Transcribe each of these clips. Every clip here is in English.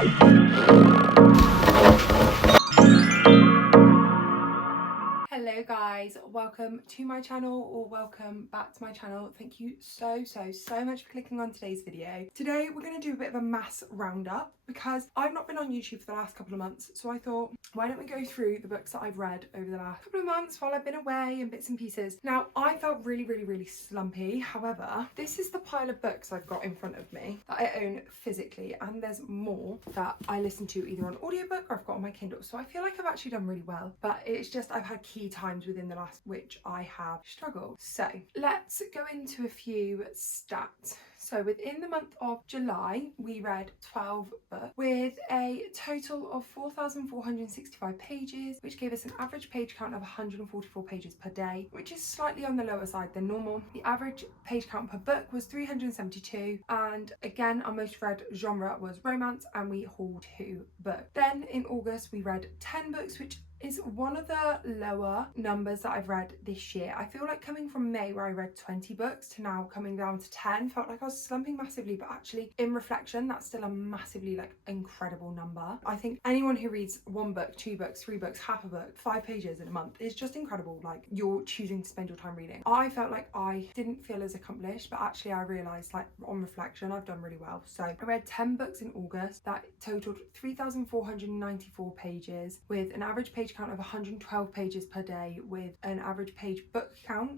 Hello guys, welcome to my channel or welcome back to my channel. Thank you so much for clicking on today's video. Today we're going to do a bit of a mass roundup because I've not been on YouTube for the last couple of months, so I thought why don't we go through the books that I've read over the last couple of months while I've been away and bits and pieces. Now I felt really slumpy, however this is the pile of books I've got in front of me that I own physically, and there's more that I listen to either on audiobook or I've got on my Kindle, so I feel like I've actually done really well, but it's just I've had key times within the last which I have struggled. So let's go into a few stats. So within the month of July we read 12 books with a total of 4,465 pages, which gave us an average page count of 144 pages per day, which is slightly on the lower side than normal. The average page count per book was 372, and again our most read genre was romance, and we hauled 2 books. Then in August we read 10 books, which is one of the lower numbers that I've read this year. I feel like coming from May where I read 20 books to now coming down to 10 felt like I was slumping massively, but actually in reflection that's still a massively incredible number. I think anyone who reads 1 book, 2 books, 3 books, half a book, 5 pages in a month is just incredible. Like, you're choosing to spend your time reading. I felt like I didn't feel as accomplished, but actually I realised on reflection I've done really well. So I read 10 books in August that totaled 3,494 pages with an average page count of 112 pages per day, with an average page count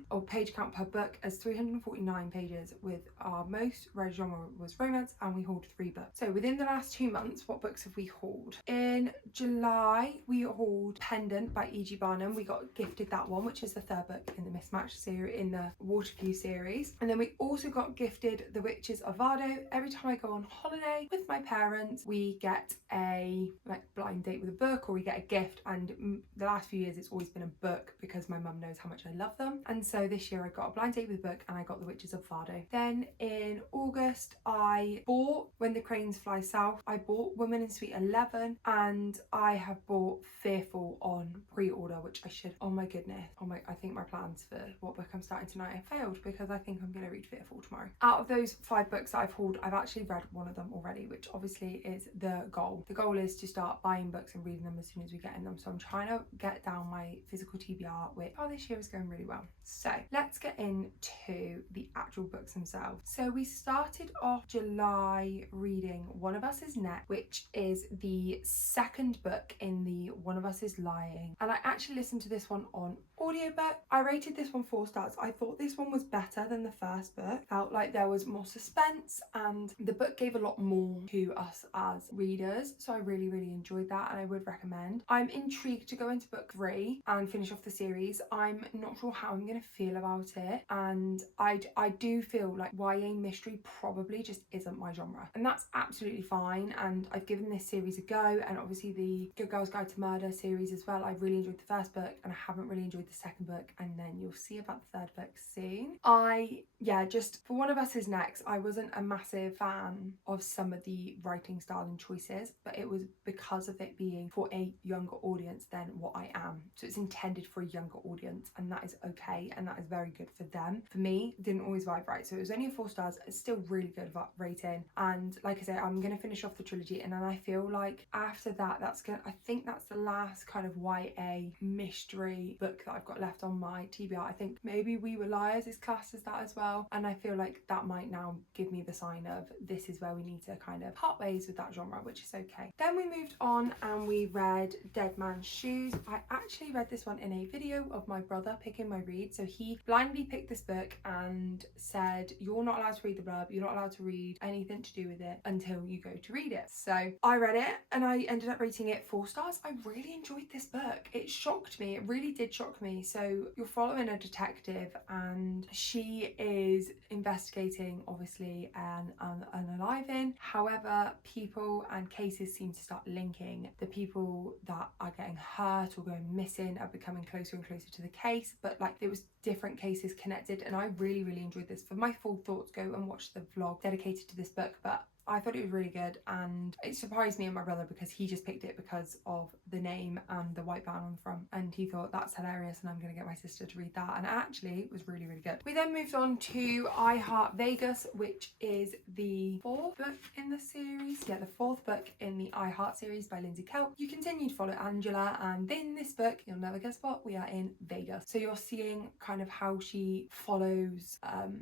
per book as 349 pages, with our most read genre was romance, and we hauled 3 books. So within the last 2 months, what books have we hauled? In July we hauled Pendant by E.G. Barnum. We got gifted that one, which is the 3rd book in the Mismatched series, in the Waterview series. And then we also got gifted The Witches of Vardo. Every time I go on holiday with my parents we get a blind date with a book, or we get a gift, and the last few years it's always been a book because my mum knows how much I love them, and so this year I got a blind date with a book and I got The Witches of Vardo. Then in August I bought When the Cranes Fly South, I bought Woman in Suite 11, and I have bought Fearful on pre-order, which I should, I think my plans for what book I'm starting tonight have failed because I think I'm going to read Fearful tomorrow. Out of those 5 books that I've hauled, I've actually read one of them already, which obviously is the goal. The goal is to start buying books and reading them as soon as we get in them, so I'm trying to get down my physical TBR, which this year is going really well. So let's get into the actual books themselves. So we started off July reading One of Us Is Next, which is the 2nd book in the One of Us Is Lying, and I actually listened to this one on audiobook. I rated this one 4 stars. I thought this one was better than the first book. Felt like there was more suspense and the book gave a lot more to us as readers, so I really enjoyed that and I would recommend. I'm intrigued to go into book 3 and finish off the series. I'm not sure how I'm going to feel about it, and I do feel like YA mystery probably just isn't my genre, and that's absolutely fine, and I've given this series a go, and obviously the Good Girl's Guide to Murder series as well. I really enjoyed the 1st book and I haven't really enjoyed the 2nd book, and then you'll see about the 3rd book soon. Just for One of Us Is Next, I wasn't a massive fan of some of the writing style and choices, but it was because of it being for a younger audience than what I am. So it's intended for a younger audience, and that is okay, and that is very good for them. For me, it didn't always vibe right, so it was only a 4 stars. It's still really good rating, and like I say, I'm gonna finish off the trilogy, and then I feel like after that I think that's the last kind of YA mystery book that I've got left on my TBR. I think maybe We Were Liars is classed as that as well, and I feel like that might now give me the sign of this is where we need to kind of part ways with that genre, which is okay. Then we moved on and we read Dead Man's Shoes. I actually read this one in a video of my brother picking my read. So he blindly picked this book and said, you're not allowed to read the blurb, you're not allowed to read anything to do with it until you go to read it. So I read it and I ended up rating it 4 stars. I really enjoyed this book. It shocked me, it really did shock me. So you're following a detective and she is investigating obviously an unaliving. However, people and cases seem to start linking. The people that are getting hurt or going missing are becoming closer and closer to the case, but there was different cases connected, and I really enjoyed this. For my full thoughts, go and watch the vlog dedicated to this book, but I thought it was really good, and it surprised me and my brother because he just picked it because of the name and the white band on the front, and he thought that's hilarious and I'm gonna get my sister to read that, and actually it was really, really good. We then moved on to I Heart Vegas, which is the 4th book in the series. Yeah, the 4th book in the I Heart series by Lindsay Kelp. You continue to follow Angela, and in this book, you'll never guess what, we are in Vegas. So you're seeing kind of how she follows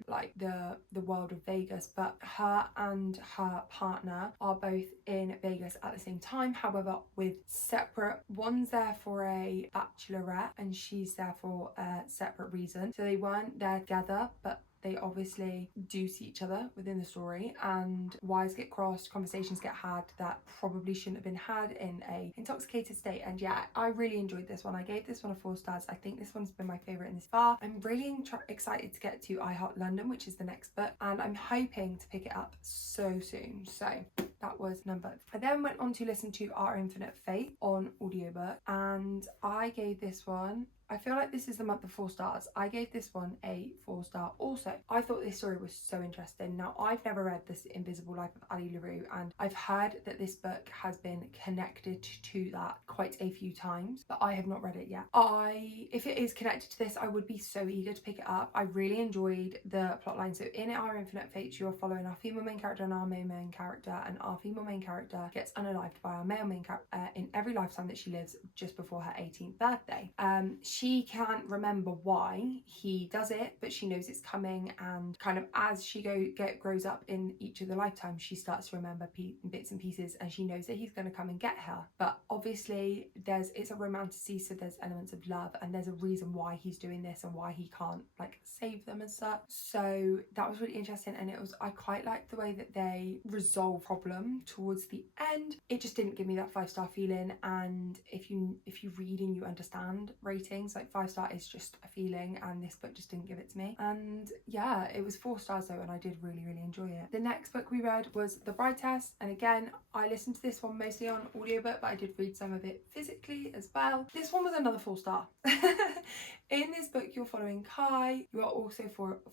like the world of Vegas, but her and her partner are both in Vegas at the same time, however with separate, one's there for a bachelorette and she's there for a separate reason. So they weren't there together, but they obviously do see each other within the story, and wires get crossed, conversations get had that probably shouldn't have been had in a intoxicated state. And yeah, I really enjoyed this one. I gave this one a 4 stars. I think this one's been my favourite in this far. I'm really excited to get to I Heart London, which is the next book, and I'm hoping to pick it up so soon. So that was number. I then went on to listen to Our Infinite Fate on audiobook, and I gave this one, I feel like this is the month of 4 stars. I gave this one a 4 star also. I thought this story was so interesting. Now, I've never read This Invisible Life of Ali LaRue, and I've heard that this book has been connected to that quite a few times, but I have not read it yet. If it is connected to this, I would be so eager to pick it up. I really enjoyed the plotline. So in Our Infinite Fate, you are following our female main character and our male main character, and our female main character gets unalived by our male main character in every lifetime that she lives just before her 18th birthday. She can't remember why he does it, but she knows it's coming, and kind of as she grows up in each of the lifetimes, she starts to remember bits and pieces, and she knows that he's going to come and get her. But obviously it's a romantasy, so there's elements of love, and there's a reason why he's doing this and why he can't like save them as such. So that was really interesting, and I quite liked the way that they resolve problem towards the end. It just didn't give me that 5-star feeling, and if you read and you understand ratings, like 5-star is just a feeling, and this book just didn't give it to me. And yeah, it was 4 stars though, and I did really, really enjoy it. The next book we read was The Bride Test, and again, I listened to this one mostly on audiobook, but I did read some of it physically as well. This one was another 4 star. In this book, you're following Kai. You are also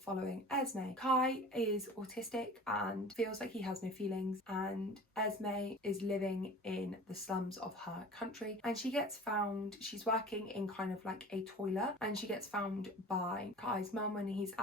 following Esme. Kai is autistic and feels like he has no feelings, and Esme is living in the slums of her country, and she gets found, she's working in kind of like a toilet, and she gets found by Kai's mum when she's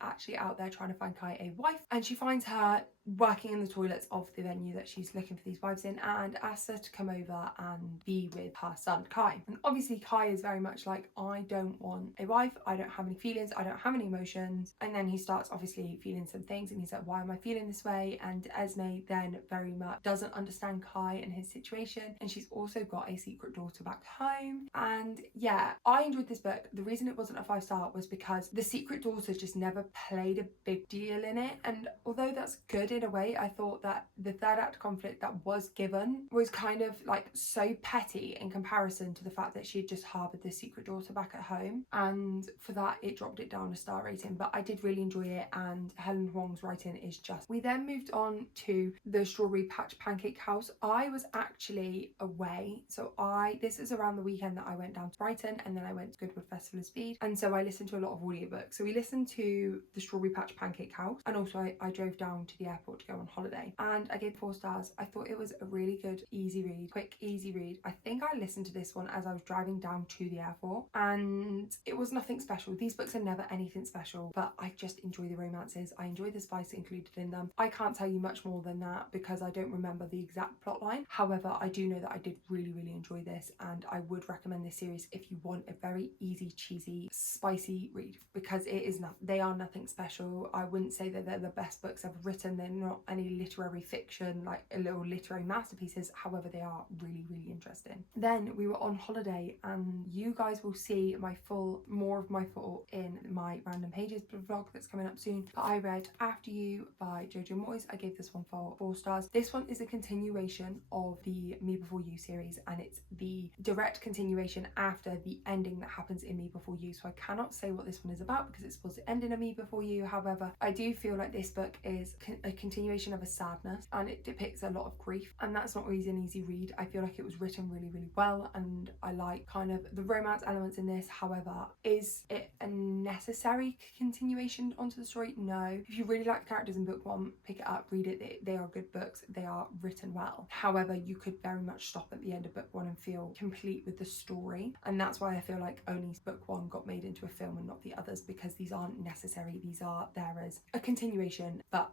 actually out there trying to find Kai a wife, and she finds her working in the toilets of the venue that she's looking for these wives in, and asks her to come over and be with her son Kai. And obviously Kai is very much like, I don't want a wife, I don't have any feelings, I don't have any emotions. And then he starts obviously feeling some things, and he's like, why am I feeling this way? And Esme then very much doesn't understand Kai and his situation, and she's also got a secret daughter back home. And yeah, I enjoyed this book. The reason it wasn't a 5-star was because the secret daughter just never played a big deal in it, and although that's good in a way, I thought that the third act conflict that was given was kind of like so petty in comparison to the fact that she had just harboured this secret daughter back at home, and for that it dropped it down a star rating. But I did really enjoy it, and Helen Huang's writing is just... We then moved on to The Strawberry Patch Pancake House. I was actually away, so this is around the weekend that I went down to Brighton, and then I went to Goodwood Festival of Speed, and so I listened to a lot of audiobooks. So we listened to The Strawberry Patch Pancake House, and also I drove down to the airport to go on holiday, and I gave 4 stars. I thought it was a really good, easy read, quick, easy read. I think I listened to this one as I was driving down to the airport, and it was nothing special. These books are never anything special, but I just enjoy the romances. I enjoy the spice included in them. I can't tell you much more than that because I don't remember the exact plot line. However, I do know that I did really, really enjoy this, and I would recommend this series if you want a very easy, cheesy, spicy read, because they are nothing special. I wouldn't say that they're the best books ever written. They're not any literary fiction, like a little literary masterpieces. However, they are really, really interesting. Then we were on holiday, and you guys will see more of my full in my random pages vlog that's coming up soon. But I read After You by Jojo Moyes. I gave this one 4 stars. This one is a continuation of the Me Before You series, and it's the direct continuation after the ending that happens in Me Before You. So I cannot say what this one is about because it's supposed to end in a Me Before You. However, I do feel like this book is a continuation of a sadness, and it depicts a lot of grief, and that's not always an easy read. I feel like it was written really, really well, and I like kind of the romance elements in this. However, is it a necessary continuation onto the story? No. If you really like the characters in book one, pick it up, read it. They are good books. They are written well. However, you could very much stop at the end of book one and feel complete with the story, and that's why I feel like only book one got made into a film and not the others, because these aren't necessary. These are there as a continuation, but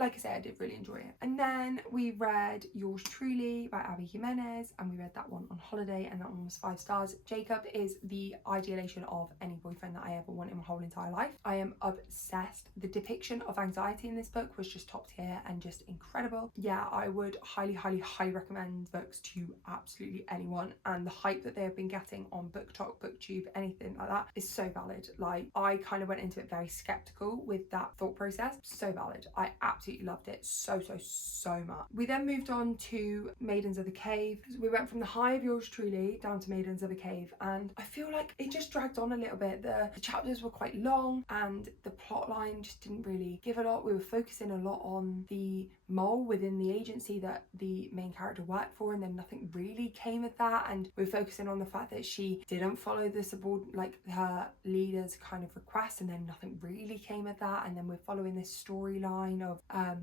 like I say, I did really enjoy it. And then we read Yours Truly by Abby Jimenez, and we read that one on holiday, and that one was 5 stars. Jacob is the ideation of any boyfriend that I ever want in my whole entire life. I am obsessed. The depiction of anxiety in this book was just top tier and just incredible. Yeah, I would highly, highly, highly recommend books to absolutely anyone, and the hype that they have been getting on BookTok, BookTube, anything like that is so valid. Like, I kind of went into it very skeptical with that thought process. So valid. I absolutely loved it so much. We then moved on to Maidens of the Cave. We went from the high of Yours Truly down to Maidens of the Cave, and I feel like it just dragged on a little bit. The chapters were quite long, and the plot line just didn't really give a lot. We were focusing a lot on the mole within the agency that the main character worked for, and then nothing really came of that. And we were focusing on the fact that she didn't follow the her leader's kind of request, and then nothing really came of that. And then we're following this storyline of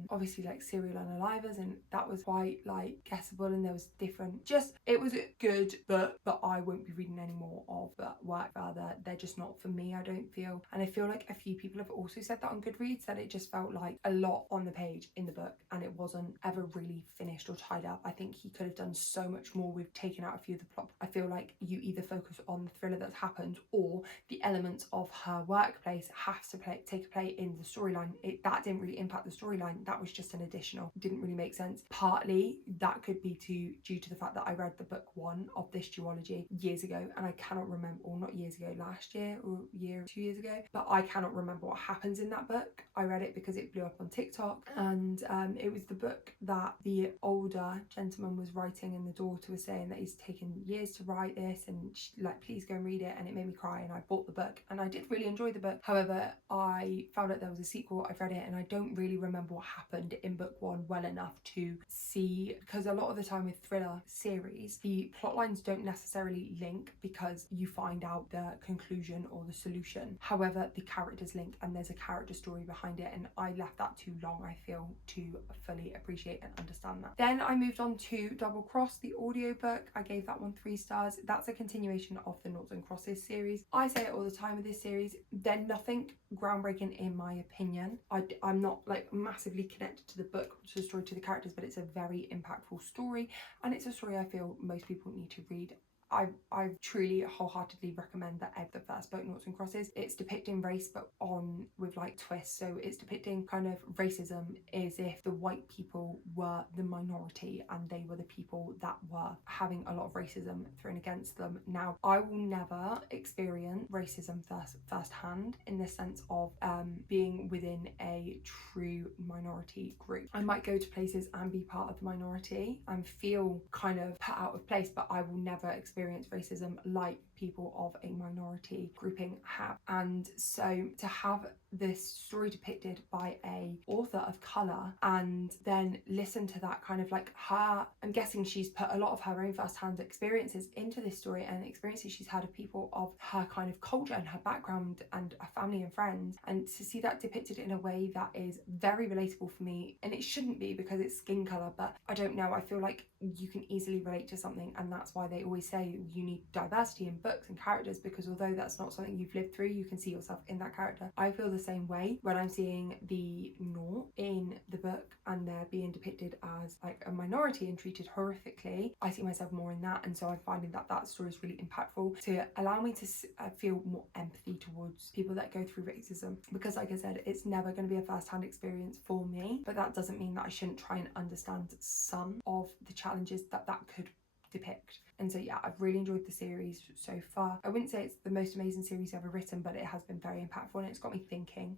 obviously like serial unalivers, and that was quite like guessable, and there was different, it was good, but I won't be reading any more of that work further. They're just not for me, I don't feel. And I feel like a few people have also said that on Goodreads, that it just felt like a lot on the page in the book, and it wasn't ever really finished or tied up. I think he could have done so much more with taking out a few of the plot. I feel like you either focus on the thriller that's happened, or the elements of her workplace have to take a play in the storyline. That didn't really impact the storyline. That was just an additional. Didn't really make sense. Partly that could be due to the fact that I read the book one of this duology years ago, and I cannot remember, or not years ago, last year or 2 years ago, but I cannot remember what happens in that book. I read it because it blew up on TikTok, and it was the book that the older gentleman was writing, and the daughter was saying that he's taken years to write this, and she, like, please go and read it, and it made me cry, and I bought the book, and I did really enjoy the book. However, I found out there was a sequel. I've read it, and I don't really remember what happened in book one well enough to see, because a lot of the time with thriller series, the plot lines don't necessarily link because you find out the conclusion or the solution. However, the characters link, and there's a character story behind it, and I left that too long, I feel, to fully appreciate and understand that. Then I moved on to Double Cross, the audiobook. I gave that one 3 stars. That's a continuation of the Noughts and Crosses series. I say it all the time with this series, they're nothing groundbreaking in my opinion. I'm not like massively connected to the book, to the story, to the characters, but it's a very impactful story, and it's a story I feel most people need to read. I truly wholeheartedly recommend that the first book, Noughts and Crosses. It's depicting race, but with like twists. So it's depicting kind of racism as if the white people were the minority, and they were the people that were having a lot of racism thrown against them. Now, I will never experience racism firsthand in the sense of being within a true minority group. I might go to places and be part of the minority and feel kind of put out of place, but I will never experience racism like people of a minority grouping have. And so to have this story depicted by a author of colour, and then listen to that kind of like her, I'm guessing she's put a lot of her own first-hand experiences into this story, and experiences she's had of people of her kind of culture and her background and her family and friends, and to see that depicted in a way that is very relatable for me. And it shouldn't be because it's skin colour, but I don't know, I feel like you can easily relate to something, and that's why they always say you need diversity in books and characters, because although that's not something you've lived through, you can see yourself in that character. I feel the same way when I'm seeing the Nought in the book, and they're being depicted as like a minority and treated horrifically. I see myself more in that, and so I'm finding that story is really impactful to allow me to feel more empathy towards people that go through racism, because like I said, it's never going to be a first-hand experience for me, but that doesn't mean that I shouldn't try and understand some of the challenges that could depict. And so yeah, I've really enjoyed the series so far. I wouldn't say it's the most amazing series ever written, but it has been very impactful and it's got me thinking.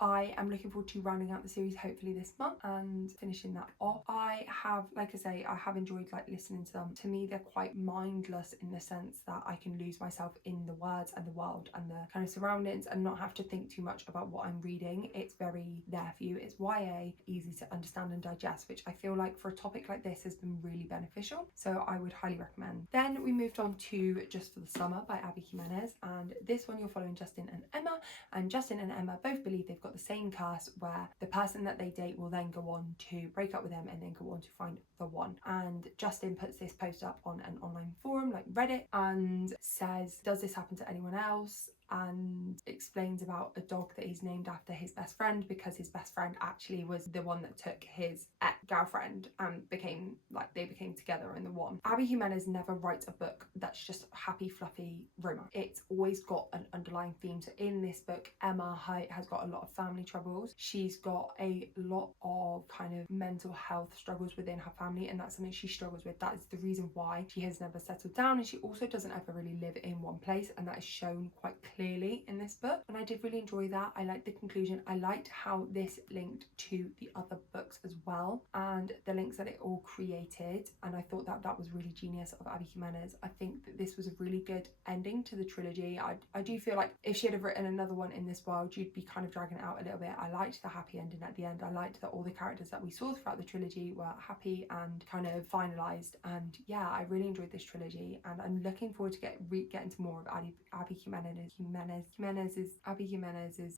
I am looking forward to rounding out the series hopefully this month and finishing that off. I have, like I say, I have enjoyed like listening to them. To me, they're quite mindless in the sense that I can lose myself in the words and the world and the kind of surroundings and not have to think too much about what I'm reading. It's very there for you. It's YA, easy to understand and digest, which I feel like for a topic like this has been really beneficial. So I would highly recommend. Then we moved on to Just for the Summer by Abby Jimenez, and this one you're following Justin and Emma, and Justin and Emma both believe they've got the same curse where the person that they date will then go on to break up with them and then go on to find the one. And Justin puts this post up on an online forum like Reddit and says, does this happen to anyone else? And explains about a dog that he's named after his best friend, because his best friend actually was the one that took his ex-girlfriend and they became together in the one. Abby Jimenez never writes a book that's just happy fluffy romance. It's always got an underlying theme. So in this book, Emma has got a lot of family troubles. She's got a lot of kind of mental health struggles within her family, and that's something she struggles with. That is the reason why she has never settled down, and she also doesn't ever really live in one place, and that is shown quite clearly in this book. And I did really enjoy that. I liked the conclusion. I liked how this linked to the other books as well, and the links that it all created, and I thought that that was really genius of Abby Jimenez. I think that this was a really good ending to the trilogy. I do feel like if she had written another one in this world, you'd be kind of dragging it out a little bit. I liked the happy ending at the end. I liked that all the characters that we saw throughout the trilogy were happy and kind of finalized, and yeah, I really enjoyed this trilogy, and I'm looking forward to getting to more of Abby Jimenez's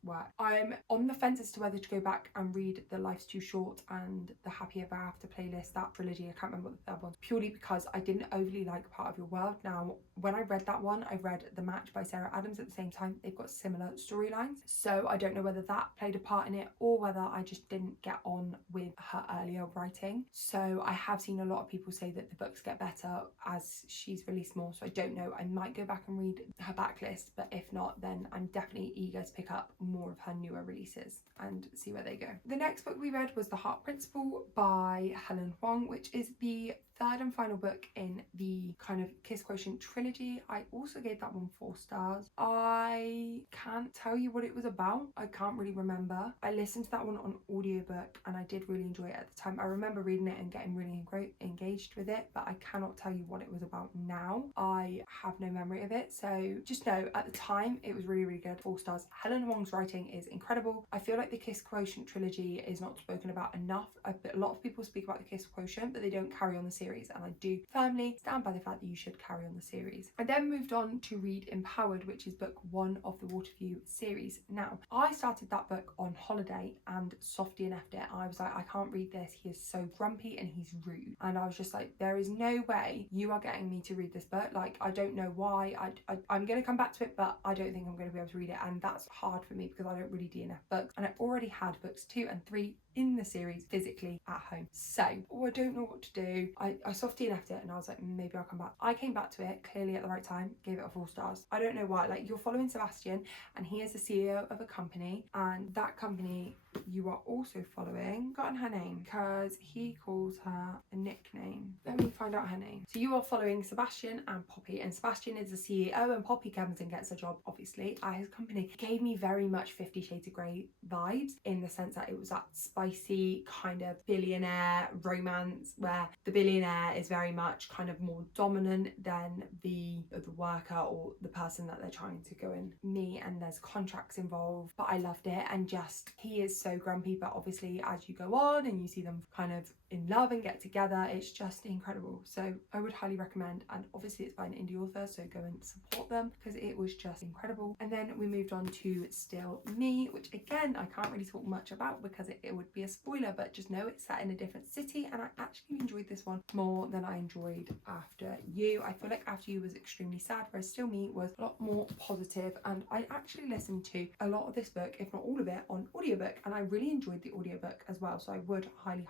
work. I'm on the fence as to whether to go back and read the Life's Too Short and the Happy Ever After playlist, that trilogy. I can't remember what the third one, purely because I didn't overly like Part of Your World. Now, when I read that one, I read The Match by Sarah Adams at the same time. They've got similar storylines, so I don't know whether that played a part in it or whether I just didn't get on with her earlier writing. So I have seen a lot of people say that the books get better as she's released more, so I don't know. I might go back and read her backlist, but if not, then I'm definitely eager to pick up more of her newer releases and see where they go. The next book we read was The Heart Principle by Helen Huang, which is the third and final book in the kind of Kiss Quotient trilogy. I also gave that one 4 stars. I can't tell you what it was about. I can't really remember. I listened to that one on audiobook and I did really enjoy it at the time. I remember reading it and getting really engaged with it, but I cannot tell you what it was about now. I have no memory of it, so just know at the time it was really, really good. 4 stars. Helen Huang's writing is incredible. I feel like the Kiss Quotient trilogy is not spoken about enough. A lot of people speak about the Kiss Quotient, but they don't carry on the series, and I do firmly stand by the fact that you should carry on the series. I then moved on to read Empowered, which is book 1 of the Waterview series. Now, I started that book on holiday and Softy NF'd it. I was like, I can't read this. He is so grumpy and he's rude. And I was just like, there is no way you are getting me to read this book. Like, I don't know why. I'm going to come back to it, but I don't think I'm going to be able to read it. And that's hard for me because I don't really DNF books. And I already had books 2 and 3 in the series physically at home. So, I don't know what to do. I Softy NF'd it and I was like, maybe I'll come back. I came back to it clearly at the right time, gave it a 4 stars. I don't know why. Like, you're following Sebastian and he is the CEO of a company, and that company you are also following, forgotten her name because he calls her a nickname. Let me find out her name. So you are following Sebastian and Poppy, and Sebastian is the CEO and Poppy comes and gets a job obviously at his company. It gave me very much 50 Shades of Grey vibes, in the sense that it was that spicy kind of billionaire romance where the billionaire is very much kind of more dominant than the worker or the person that they're trying to go and meet, and there's contracts involved. But I loved it, and just he is so grumpy, but obviously as you go on and you see them kind of in love and get together, it's just incredible. So I would highly recommend, and obviously it's by an indie author, so go and support them because it was just incredible. And then we moved on to Still Me, which again I can't really talk much about because it would be a spoiler, but just know it's set in a different city, and I actually enjoyed this one more than I enjoyed After You. I feel like After You was extremely sad, whereas Still Me was a lot more positive, and I actually listened to a lot of this book, if not all of it, on audiobook, and I really enjoyed the audiobook as well, so I would highly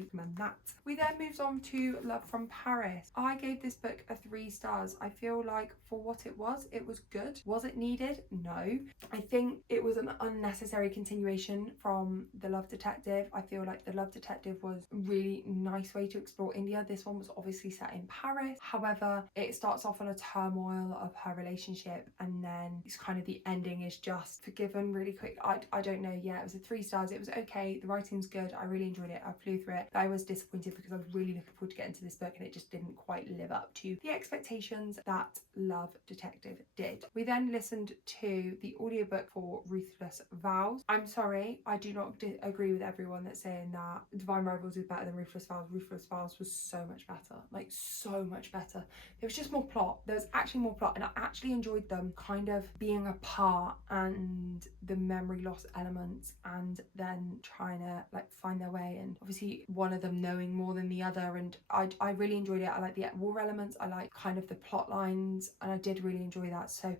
highly recommend that. We then moved on to Love from Paris. I gave this book a 3 stars. I feel like for what it was good. Was it needed? No. I think it was an unnecessary continuation from The Love Detective. I feel like The Love Detective was a really nice way to explore India. This one was obviously set in Paris. However, it starts off on a turmoil of her relationship, and then it's kind of the ending is just forgiven really quick. I don't know. Yeah, it was a 3 stars. It was okay. The writing's good. I really enjoyed it. I flew through it. I was disappointed because I was really looking forward to getting to this book, and it just didn't quite live up to the expectations that Love Detective did. We then listened to the audiobook for Ruthless Vows. I'm sorry, I do not agree with everyone that's saying that Divine Rivals is better than Ruthless Vows. Ruthless Vows was so much better, like so much better. There was just more plot. There was actually more plot, and I actually enjoyed them kind of being apart and the memory loss elements, and then trying to like find their way, and obviously one of them knowing more than the other. And I really enjoyed it. I like the war elements. I like kind of the plot lines, and I did really enjoy that. So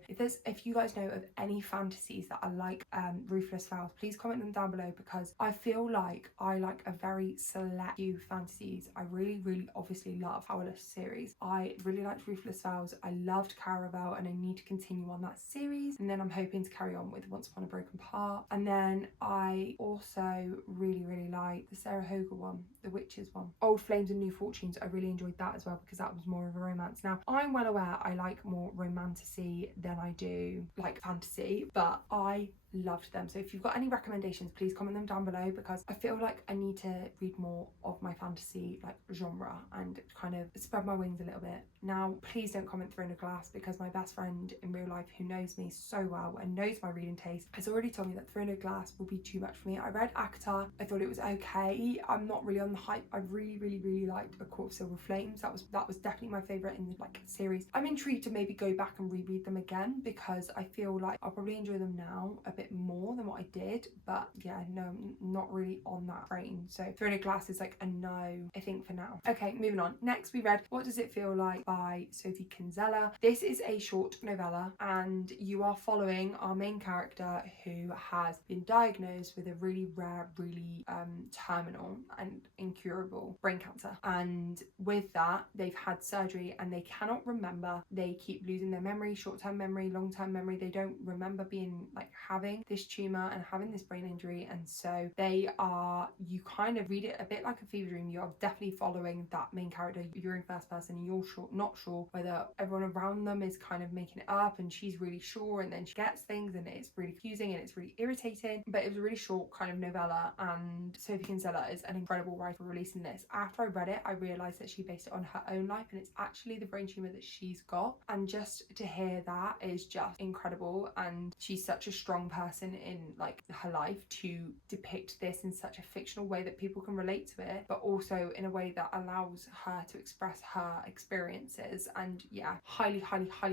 if you guys know of any fantasies that are like Ruthless Vows, please comment them down below, because I feel like I like a very select few fantasies. I really obviously love Powerless series. I really liked Ruthless Vows. I loved Caravel, and I need to continue on that series, and then I'm hoping to carry on with Once Upon a Broken Heart. And then I also really like the Sarah Hoger one, the Witches one. Old Flames and New Fortunes, I really enjoyed that as well, because that was more of a romance. Now, I'm well aware I like more romantasy than I do like fantasy, but I loved them. So if you've got any recommendations, please comment them down below, because I feel like I need to read more of my fantasy like genre and kind of spread my wings a little bit. Now, please don't comment Throne of Glass, because my best friend in real life, who knows me so well and knows my reading taste, has already told me that Throne of Glass will be too much for me. I read ACTA, I thought it was okay. I'm not really on the hype. I really liked A Court of Silver Flames. That was definitely my favourite in the series. I'm intrigued to maybe go back and reread them again, because I feel like I'll probably enjoy them now a bit more than what I did. But yeah, no, I'm not really on that train. So Throne of Glass is like a no, I think, for now. Okay, moving on. Next we read What Does It Feel Like by Sophie Kinsella. This is a short novella, and you are following our main character, who has been diagnosed with a really rare, really terminal and incurable brain cancer. And with that, they've had surgery and they cannot remember. They keep losing their memory, short-term memory, long-term memory. They don't remember being like having this tumor and having this brain injury. And so you kind of read it a bit like a fever dream. You are definitely following that main character. You're in first person and you're not sure whether everyone around them is kind of making it up, and she's really sure, and then she gets things and it's really confusing and it's really irritating. But it was a really short kind of novella, and Sophie Kinsella is an incredible writer for releasing this. After I read it, I realised that she based it on her own life, and it's actually the brain tumour that she's got. And just to hear that is just incredible, and she's such a strong person in like her life to depict this in such a fictional way that people can relate to it, but also in a way that allows her to express her experiences. And yeah, highly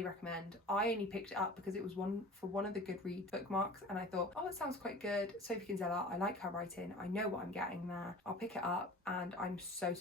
recommend. I only picked it up because it was one of the Goodreads bookmarks, and I thought, oh, it sounds quite good. Sophie Kinsella, I like her writing, I know what I'm getting there, I'll pick it up. And I'm so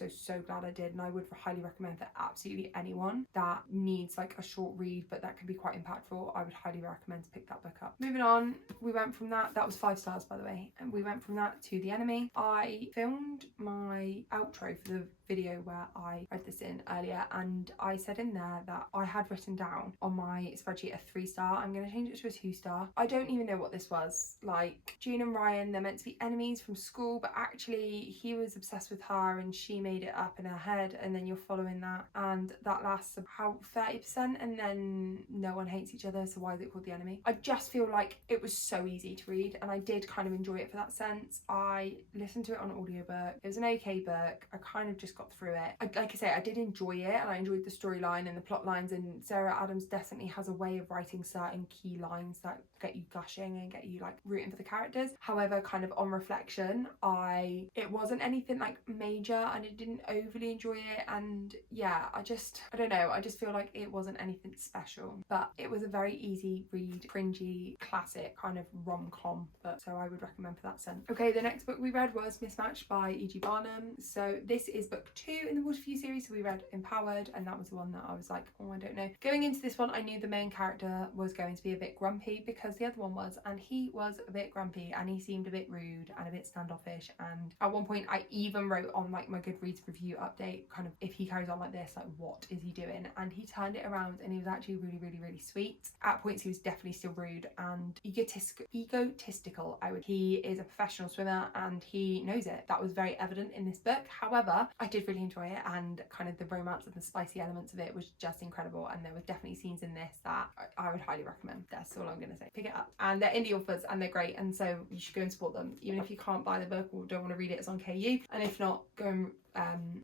glad I did, and I would highly recommend for absolutely anyone that needs like a short read but that can be quite impactful. I would highly recommend to pick that book up. Moving on, we went from that was 5 stars by the way, and we went from that to The Enemy. I filmed my outro for the video where I read this in earlier, and I said in there that I had written down on my spreadsheet a 3 star. I'm going to change it to a 2 star. I don't even know what this was. Like, June and Ryan, they're meant to be enemies from school, but actually he was obsessed with her and she made it up in her head, and then you're following that, and that lasts about 30%, and then no one hates each other, so why is it called The Enemy? I just feel like it was so easy to read, and I did kind of enjoy it for that sense. I listened to it on audiobook. It was an okay book. I kind of just got through it. Like I say, I did enjoy it, and I enjoyed the storyline and the plot lines, and Sarah Adams definitely has a way of writing certain key lines that get you gushing and get you like rooting for the characters. However, kind of on reflection, it wasn't anything like major, and I didn't overly enjoy it. And yeah, I don't know, I just feel like it wasn't anything special, but it was a very easy read, cringy, classic kind kind of rom-com book, so I would recommend for that sense. Okay, the next book we read was Mismatched by E.G. Barnum. So this is book 2 in the Waterview series. So we read Empowered, and that was the one that I was like, oh, I don't know. Going into this one, I knew the main character was going to be a bit grumpy because the other one was, and he was a bit grumpy and he seemed a bit rude and a bit standoffish. And at one point I even wrote on like my Goodreads review update, kind of, if he carries on like this, like what is he doing? And he turned it around and he was actually really, really, really sweet. At points he was definitely still rude and egotistical. He is a professional swimmer and he knows it. That was very evident in this book. However, I did really enjoy it, and kind of the romance and the spicy elements of it was just incredible, and there were definitely scenes in this that I would highly recommend. That's all I'm going to say. Pick it up. And they're indie authors and they're great, and so you should go and support them. Even if you can't buy the book or don't want to read it, it's on KU, and if not, go and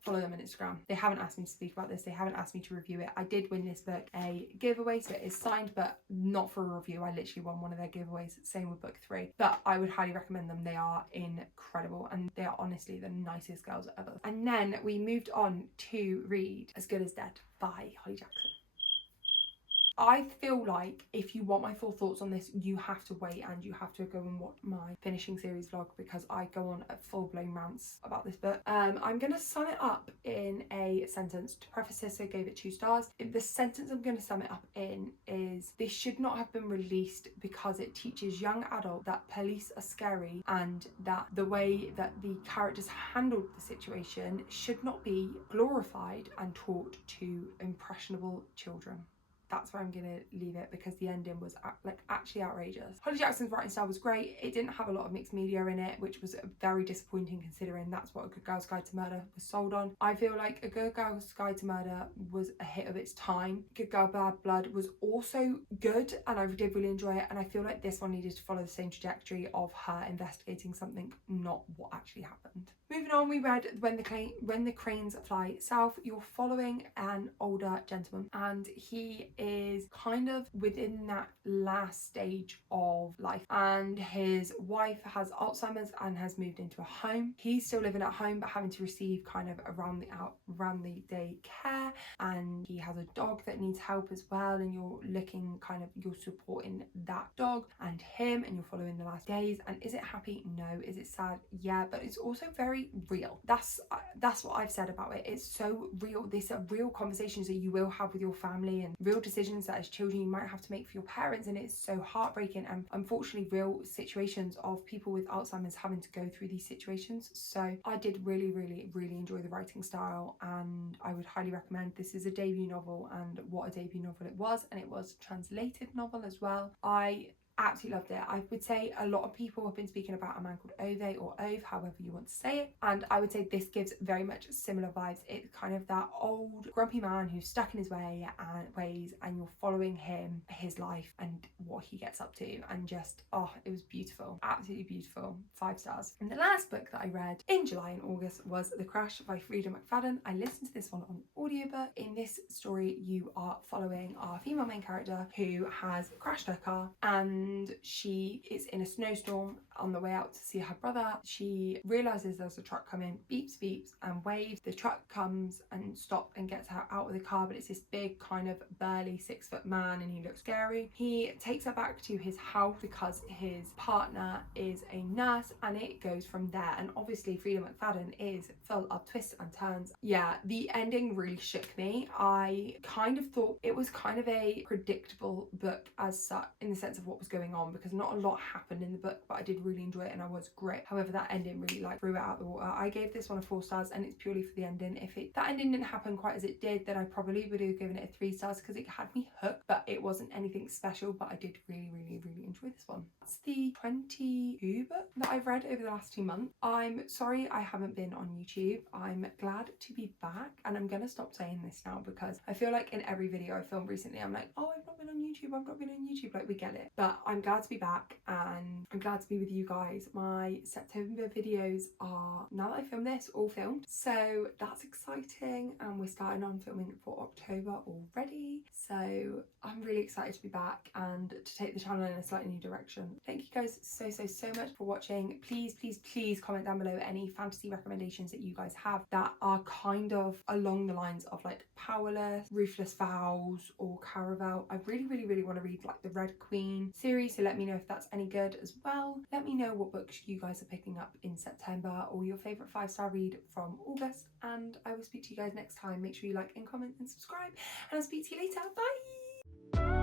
follow them on Instagram. They haven't asked me to speak about this, they haven't asked me to review it. I did win this book a giveaway, so it is signed, but not for a review. I literally won one of their giveaways. Same with book 3, but I would highly recommend them. They are incredible and they are honestly the nicest girls ever. And then we moved on to read As Good as Dead by Holly Jackson. I feel like if you want my full thoughts on this, you have to wait and you have to go and watch my finishing series vlog, because I go on a full-blown rants about this book. I'm going to sum it up in a sentence. To preface this, I gave it 2 stars. The sentence I'm going to sum it up in is: this should not have been released because it teaches young adults that police are scary, and that the way that the characters handled the situation should not be glorified and taught to impressionable children. That's where I'm gonna leave it, because the ending was like actually outrageous. Holly Jackson's writing style was great. It didn't have a lot of mixed media in it, which was very disappointing considering that's what A Good Girl's Guide to Murder was sold on. I feel like A Good Girl's Guide to Murder was a hit of its time. Good Girl Bad Blood was also good and I did really enjoy it, and I feel like this one needed to follow the same trajectory of her investigating something, not what actually happened. Moving on, we read When the Cranes Fly South. You're following an older gentleman and he is kind of within that last stage of life, and his wife has Alzheimer's and has moved into a home. He's still living at home but having to receive kind of around the day care, and he has a dog that needs help as well, and you're supporting that dog and him, and you're following the last days. And is it happy? No. Is it sad? Yeah, but it's also very real. That's what I've said about it. It's so real. These are real conversations that you will have with your family, and real decisions that as children you might have to make for your parents, and it's so heartbreaking, and unfortunately real situations of people with Alzheimer's having to go through these situations. So I did really, really, really enjoy the writing style, and I would highly recommend. This is a debut novel, and what a debut novel it was, and it was a translated novel as well. I absolutely loved it. I would say a lot of people have been speaking about a man called Ove, or Ove, however you want to say it, and I would say this gives very much similar vibes. It's kind of that old grumpy man who's stuck in his ways, and you're following him, his life and what he gets up to, and just, oh, it was beautiful, absolutely beautiful. 5 stars. And the last book that I read in July and August was The Crash by Frida McFadden. I listened to this one on audiobook. In this story you are following our female main character who has crashed her car, and she is in a snowstorm on the way out to see her brother. She realizes there's a truck coming, beeps and waves. The truck comes and stops and gets her out of the car, but it's this big kind of burly 6-foot man, and he looks scary. He takes her back to his house because his partner is a nurse, and it goes from there. And obviously Frida McFadden is full of twists and turns. Yeah, the ending really shook me. I kind of thought it was kind of a predictable book as such, in the sense of what was going on, because not a lot happened in the book, but I did really enjoy it and I was great. However, that ending really like threw it out the water. I gave this one a 4 stars, and it's purely for the ending. If that ending didn't happen quite as it did, then I probably would have given it a 3 stars, because it had me hooked, but it wasn't anything special. But I did really, really, really enjoy this one. It's the 22 book that I've read over the last 2 months. I'm sorry I haven't been on YouTube. I'm glad to be back, and I'm gonna stop saying this now, because I feel like in every video I filmed recently I'm like, oh, I've not been on YouTube, I've not been on YouTube. Like, we get it, but I'm glad to be back and I'm glad to be with you guys, my September videos are, now that I film this, all filmed. So that's exciting, and we're starting on filming for October already. So I'm really excited to be back and to take the channel in a slightly new direction. Thank you guys so much for watching. Please comment down below any fantasy recommendations that you guys have that are kind of along the lines of like Powerless, Ruthless Vows, or Caraval. I really want to read like the Red Queen series, so let me know if that's any good as well. Let me know what books you guys are picking up in September, or your favourite 5-star read from August, and I will speak to you guys next time. Make sure you like and comment and subscribe, and I'll speak to you later. Bye!